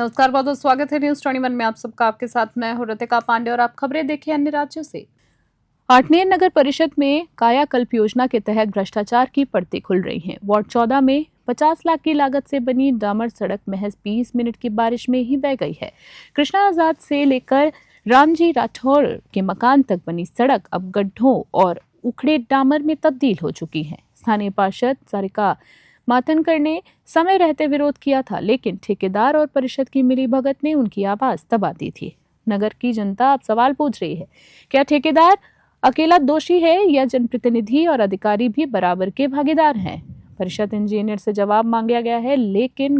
नमस्कार, बहुत बहुत स्वागत है न्यूज 21 में आप सबका। आपके साथ मैं हूं ऋतिका पांडे और आप खबरें देखिए अन्य राज्यों से। आठनेर नगर परिषद में कायाकल्प योजना के तहत भ्रष्टाचार की परतें खुल रही हैं। वार्ड 14 में 50 लाख की लागत से बनी डामर सड़क महज 20 मिनट की बारिश में ही बह गई है। कृष्णा आजाद से लेकर रामजी राठौर के मकान तक बनी सड़क अब गड्ढों और उखड़े डामर में तब्दील हो चुकी है। स्थानीय पार्षद सारिका मातनकर ने समय रहते विरोध किया था, लेकिन ठेकेदार और परिषद की मिलीभगत ने उनकी आवाज दबा दी थी। नगर की जनता अब सवाल पूछ रही है, क्या ठेकेदार अकेला दोषी है या जनप्रतिनिधि और अधिकारी भी बराबर के भागीदार हैं? परिषद इंजीनियर से जवाब मांगा गया है, लेकिन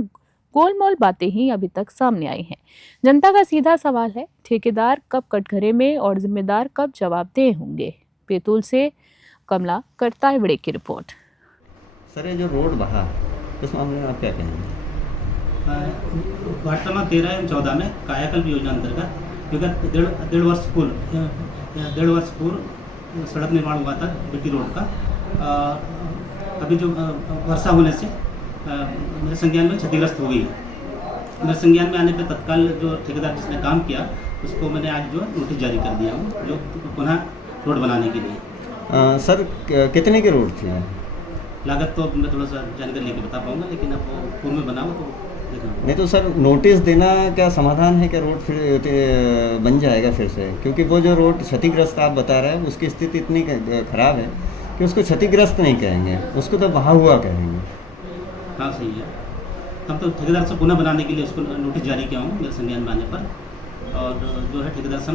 गोलमोल बातें ही अभी तक सामने आई हैं। जनता का सीधा सवाल है, ठेकेदार कब कटघरे में और जिम्मेदार कब जवाबदेह होंगे? बैतूल से कमला करतावड़े की रिपोर्ट। सर, ये जो रोड बहा इस मामले में आप क्या कहेंगे? वार्ड क्रमांक 13 एवं 14 में कायाकल्प योजना अंतर्गत विगत डेढ़ वर्ष पूर्व सड़क निर्माण हुआ था बीटी रोड का। अभी जो वर्षा होने से मेरे संज्ञान में क्षतिग्रस्त हो गई है। मेरे संज्ञान में आने पर तत्काल जो ठेकेदार जिसने काम किया उसको मैंने आज जो नोटिस जारी कर दिया हूँ, जो पुनः रोड बनाने के लिए। सर, कितने की रोड थी? लागत तो मैं थोड़ा सा जानकारी लेके बता पाऊंगा, लेकिन अब पूर्व में बनाओ तो देखना। नहीं तो सर, नोटिस देना क्या समाधान है? क्या रोड फिर बन जाएगा फिर से? क्योंकि वो जो रोड क्षतिग्रस्त आप बता रहे हैं उसकी स्थिति इतनी खराब है कि उसको क्षतिग्रस्त नहीं कहेंगे, उसको तो बहा हुआ कहेंगे। हाँ, सही है। हम तो ठेकेदार से पुनः बनाने के लिए उसको नोटिस जारी किया हूँ मेरे संज्ञान में आने पर, और जो है ठेकेदार से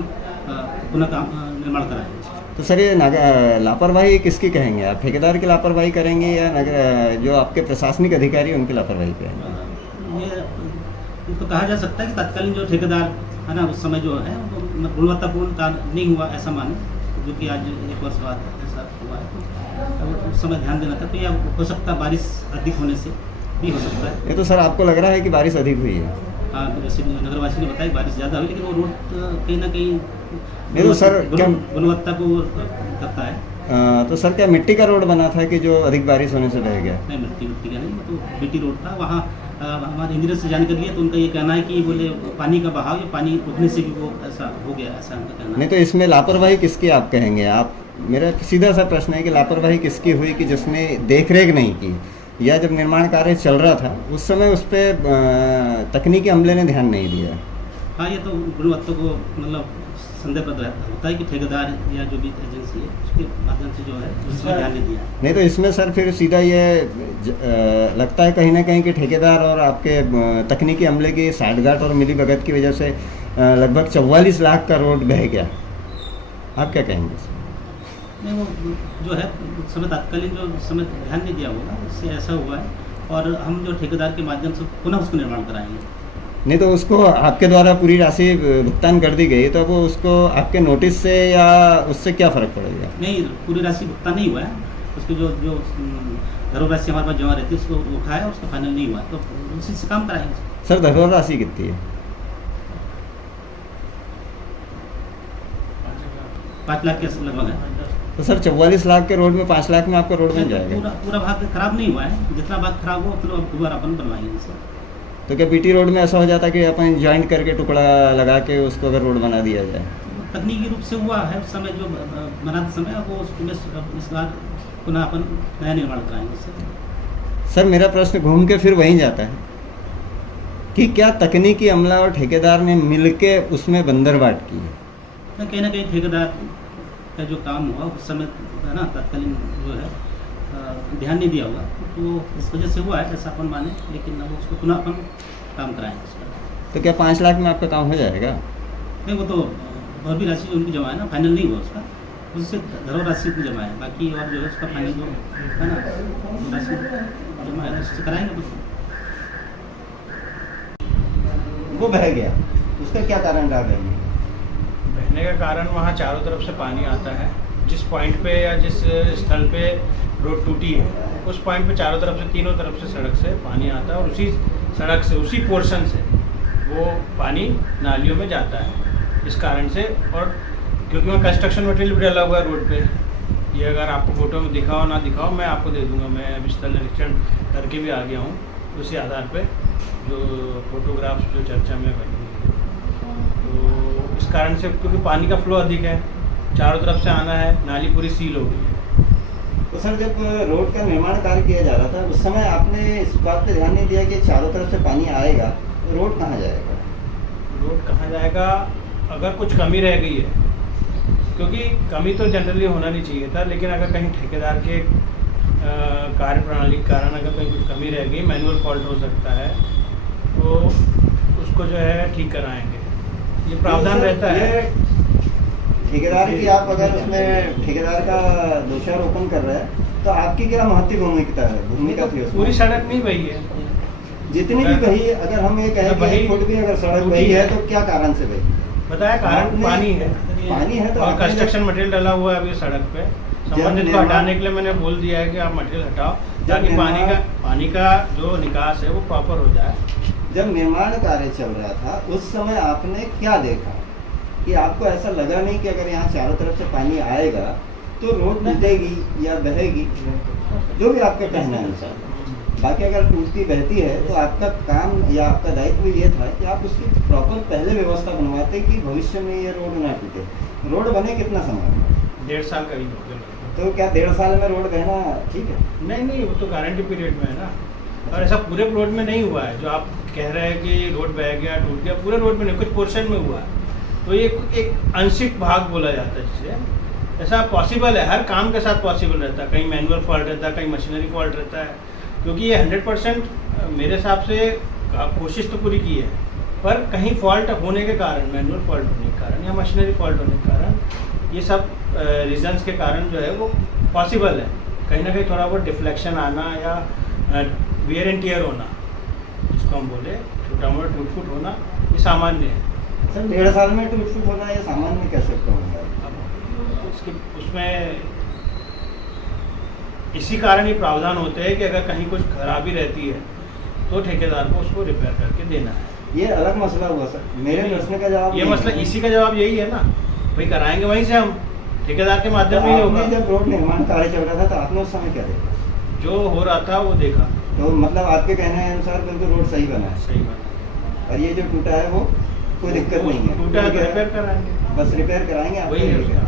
पुनः काम निर्माण कराएंगे। तो सर, ये लापरवाही किसकी कहेंगे आप? ठेकेदार की लापरवाही करेंगे या नगर जो आपके प्रशासनिक अधिकारी उनकी लापरवाही कहेंगे? ये तो कहा जा सकता है कि तत्कालीन जो ठेकेदार है ना, उस समय जो है गुणवत्तापूर्ण काम नहीं हुआ ऐसा माने, जो कि आज 1 वर्ष बाद ऐसा हुआ है। तो उस समय ध्यान देना था। तो यह हो सकता है बारिश अधिक होने से भी हो सकता है। ये तो सर आपको लग रहा है कि बारिश अधिक हुई है? हाँ, नगरवासी ने बताया बारिश ज़्यादा हुई, लेकिन वो रोड कहीं ना कहीं नहीं तो सर क्या गुणवत्ता को करता है। तो सर, क्या मिट्टी का रोड बना था कि जो अधिक बारिश होने से बह गया? नहीं, मिट्टी का नहीं, तो बीटी रोड था। वहाँ हमारे इंजीनियर से जानकारी लिया तो उनका ये कहना है कि बोले पानी का बहाव या पानी उठने से भी वो ऐसा हो गया, ऐसा उनका कहना है। नहीं तो इसमें लापरवाही किसकी आप कहेंगे? आप, मेरा सीधा सा प्रश्न है कि लापरवाही किसकी हुई कि जिसने देखरेख नहीं की, या जब निर्माण कार्य चल रहा था उस समय उस पर तकनीकी अमले ने ध्यान नहीं दिया? हाँ, ये तो गुणवत्ता को मतलब संदेह होता है कि ठेकेदार या जो भी एजेंसी है उसके माध्यम से जो है उसमें ध्यान नहीं दिया। नहीं तो इसमें सर फिर सीधा ये लगता है कहीं ना कहीं कि ठेकेदार और आपके तकनीकी अमले की साठगांठ और मिलीभगत की वजह से लगभग 44 लाख का रोड बह गया। आप क्या कहेंगे? नहीं, वो जो है उस समय तत्कालीन जो समय ध्यान नहीं दिया होगा, उससे ऐसा हुआ है। और हम जो ठेकेदार के माध्यम से पुनः उसको निर्माण कराएंगे। नहीं तो उसको आपके द्वारा पूरी राशि भुगतान कर दी गई, तो वो उसको आपके नोटिस से या उससे क्या फ़र्क पड़ेगा? नहीं, पूरी राशि भुगतान नहीं हुआ है। उसकी जो धरोहर राशि हमारे पास जमा रहती है उसको उठाया और उसका फाइनल नहीं हुआ, तो उसी से काम कराएंगे। सर, धरोहर राशि कितनी है? 5 लाख के लगभग है। तो सर 44 लाख के रोड में 5 लाख में आपका रोड बन जाएगा? पूरा भाग खराब नहीं हुआ है, जितना भाग खराब हो तो दोबारा अपन बनवाएंगे सर। तो क्या बीटी रोड में ऐसा हो जाता कि अपन ज्वाइंट करके टुकड़ा लगा के उसको अगर रोड बना दिया जाए? तकनीकी रूप से हुआ है उस समय जो बनाते समय, वो उसमें इस बार पुनः अपन नया निर्माण कराएंगे सर, मेरा प्रश्न घूम के फिर वहीं जाता है कि क्या तकनीकी अमला और ठेकेदार ने मिलके उसमें बंदरबाट की है? कहीं ना कहीं ठेकेदार का जो काम हुआ उस समय है ना, तत्कालीन जो है ध्यान नहीं दिया होगा, तो इस वजह से हुआ है ऐसा अपन माने। लेकिन अब उसको पुनः अपन काम कराएंगे उसका। तो क्या 5 लाख में आपका काम हो जाएगा? नहीं, वो तो और भी राशि जो उनकी जमा है ना, फाइनल नहीं हुआ उसका, उससे धरोहर राशि की जमा है। बाकी और जो है उसका फाइनल जो है ना राशि जमा है उससे कराएंगे। वो बह गया, उसका क्या कारण रहा बहने? बहने का कारण वहाँ चारों तरफ से पानी आता है। जिस पॉइंट पे या जिस स्थल पे रोड टूटी है उस पॉइंट पे चारों तरफ से, तीनों तरफ से सड़क से पानी आता है, और उसी सड़क से, उसी पोर्शन से वो पानी नालियों में जाता है। इस कारण से, और क्योंकि वहाँ कंस्ट्रक्शन मटेरियल भी डाला हुआ है रोड पे, ये अगर आपको फोटो में दिखाओ ना दिखाओ मैं आपको दे दूँगा। मैं अभी स्थल निरीक्षण करके भी आ गया हूँ, उसी आधार पे जो फोटोग्राफ्स जो चर्चा में बनी है, तो इस कारण से क्योंकि पानी का फ्लो अधिक है, चारों तरफ से आना है, नाली पूरी सील हो गई है। तो सर जब रोड का निर्माण कार्य किया जा रहा था उस समय आपने इस बात पे ध्यान नहीं दिया कि चारों तरफ से पानी आएगा, तो रोड कहाँ जाएगा? रोड कहाँ जाएगा? अगर कुछ कमी रह गई है, क्योंकि कमी तो जनरली होना नहीं चाहिए था, लेकिन अगर कहीं ठेकेदार के कार्य प्रणाली के कारण अगर कहीं कुछ कमी रह गई, मैनुअल फॉल्ट हो सकता है, तो उसको जो है ठीक कराएंगे, ये प्रावधान रहता है। ठेकेदार की आप अगर उसमें ठेकेदार का दोषारोपण कर रहे हैं तो आपकी क्या महत्व भूमिका थी उसमें? पूरी सड़क नहीं बही है, जितनी भी बही, अगर हम ये कहें कि 1 फुट भी अगर सड़क बही है तो क्या कारण से बही? बताया कारण पानी है, तो और आपने कंस्ट्रक्शन मटेरियल डाला हुआ है अभी सड़क पे, संबंधित को हटाने के लिए मैंने बोल दिया है कि आप मटेरियल हटाओ, ताकि पानी का जो निकास है वो प्रॉपर हो जाए। जब निर्माण कार्य चल रहा था उस समय आपने क्या देखा कि आपको ऐसा लगा नहीं कि अगर यहाँ चारों तरफ से पानी आएगा तो रोड टूटेगी या बहेगी, जो भी आपका कहना है अनुसार? बाकी अगर टूटती बहती है तो आपका काम या आपका दायित्व ये था कि आप उसकी प्रॉपर पहले व्यवस्था बनवाते कि भविष्य में ये रोड ना टूटे। रोड बने कितना समय? 1.5 साल करीब हो गया। तो क्या 1.5 साल में रोड बहना ठीक है? नहीं, वो तो गारंटी पीरियड में है ना, और ऐसा पूरे रोड में नहीं हुआ है जो आप कह रहे हैं कि रोड बह गया, टूट गया, पूरे रोड में नहीं, कुछ पोर्शन में हुआ है। तो ये एक आंशिक भाग बोला जाता है जिसे, ऐसा पॉसिबल है, हर काम के साथ पॉसिबल रहता है, कहीं मैनुअल फॉल्ट रहता है, कहीं मशीनरी फॉल्ट रहता है, क्योंकि ये 100% मेरे हिसाब से कोशिश तो पूरी की है, पर कहीं फॉल्ट होने के कारण, मैनुअल फॉल्ट होने के कारण या मशीनरी फॉल्ट होने के कारण, ये सब रीजंस के कारण जो है वो पॉसिबल है, कहीं ना कहीं थोड़ा बहुत डिफ्लेक्शन आना या वियर एंड टियर होना, जिसको हम बोले छोटा मोटा टूट फूट होना, ये सामान्य है। सर 1.5 साल में टूट फूट होना ये सामान्य कैसे होगा? उसमें इसी कारण ये प्रावधान होते हैं कि अगर कहीं कुछ खराबी रहती है तो ठेकेदार को उसको रिपेयर करके देना है। ये अलग मसला हुआ सर, मेरे प्रश्न का जवाब ये मसला, इसी का जवाब यही है ना, भाई कराएंगे वहीं से हम, ठेकेदार के माध्यम में ही होगा। जब रोड निर्माण कार्य चल रहा था तो आपने उस समय क्या देखा? जो हो रहा था वो देखा। तो मतलब आपके कहने अनुसार बिल्कुल रोड सही बना है? सही बना। और ये जो टूटा है वो कोई दिक्कत नहीं है? टूटा है तो रिपेयर कराएंगे, बस रिपेयर कराएंगे आप? वही है।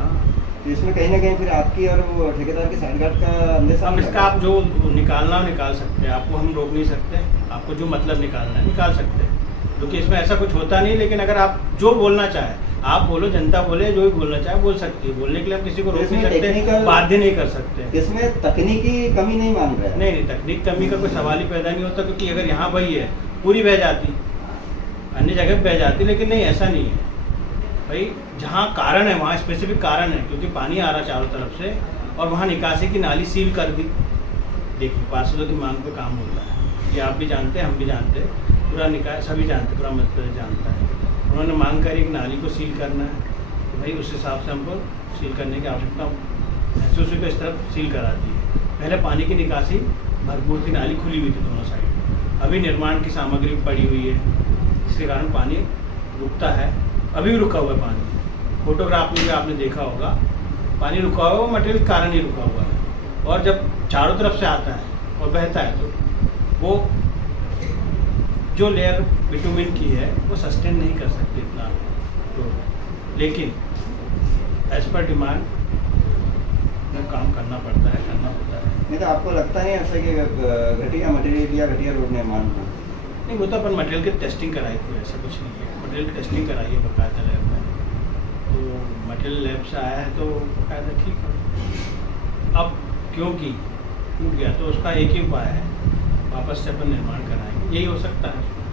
तो इसमें कहीं ना कहीं फिर आपकी और वो ठेकेदार की साठगांठ का अंदेशा? अब इसका आप जो निकालना निकाल सकते हैं, आपको हम रोक नहीं सकते, आपको जो मतलब निकालना है निकाल सकते हैं, क्योंकि इसमें ऐसा कुछ होता नहीं। लेकिन अगर आप जो बोलना चाहे आप बोलो, जनता बोले, जो भी बोलना चाहे बोल सकती है, बोलने के लिए हम किसी को रोक नहीं सकते, बाध्य नहीं कर सकते। इसमें तकनीकी कमी नहीं मान रहे? नहीं, तकनीक कमी का कोई सवाल ही पैदा नहीं होता, क्योंकि अगर यहाँ वही है पूरी बह जाती, अन्य जगह बह जाती, लेकिन नहीं, ऐसा नहीं है भाई। जहाँ कारण है वहाँ स्पेसिफिक कारण है, क्योंकि पानी आ रहा चारों तरफ से, और वहाँ निकासी की नाली सील कर दी। देखिए पार्षदों की मांग पे काम होता है, ये आप भी जानते हैं, हम भी जानते हैं, पूरा निकाय सभी जानते, पूरा मध्य प्रदेश जानता है। उन्होंने मांग करी कि नाली को सील करना है, तो भाई उस हिसाब से हमको सील करने की आवश्यकता महसूस हुई, तो इस तरफ सील करा दी है। पहले पानी की निकासी भरपूर थी, नाली खुली हुई थी दोनों साइड, अभी निर्माण की सामग्री पड़ी हुई है, जिसके कारण पानी रुकता है, अभी भी रुका हुआ है पानी। फोटोग्राफ में भी आपने देखा होगा, पानी रुका हुआ है, वो मटेरियल के कारण ही रुका हुआ है, और जब चारों तरफ से आता है और बहता है तो वो जो लेयर बिटुमिन की है वो सस्टेन नहीं कर सकती इतना, तो लेकिन एज पर डिमांड काम करना पड़ता है, करना होता है। नहीं तो आपको लगता नहीं ऐसा कि घटिया मटेरियल या घटिया रोड निर्माण को? नहीं, वो तो अपन मटेरियल की टेस्टिंग कराई थी, ऐसा कुछ नहीं है, मटेरियल की टेस्टिंग कराई है बकायदा लैब में, तो मटेरियल लैब से आया है तो बकायदा ठीक है। अब क्योंकि टूट गया तो उसका एक ही उपाय है, वापस से अपन निर्माण कराएंगे, यही हो सकता है।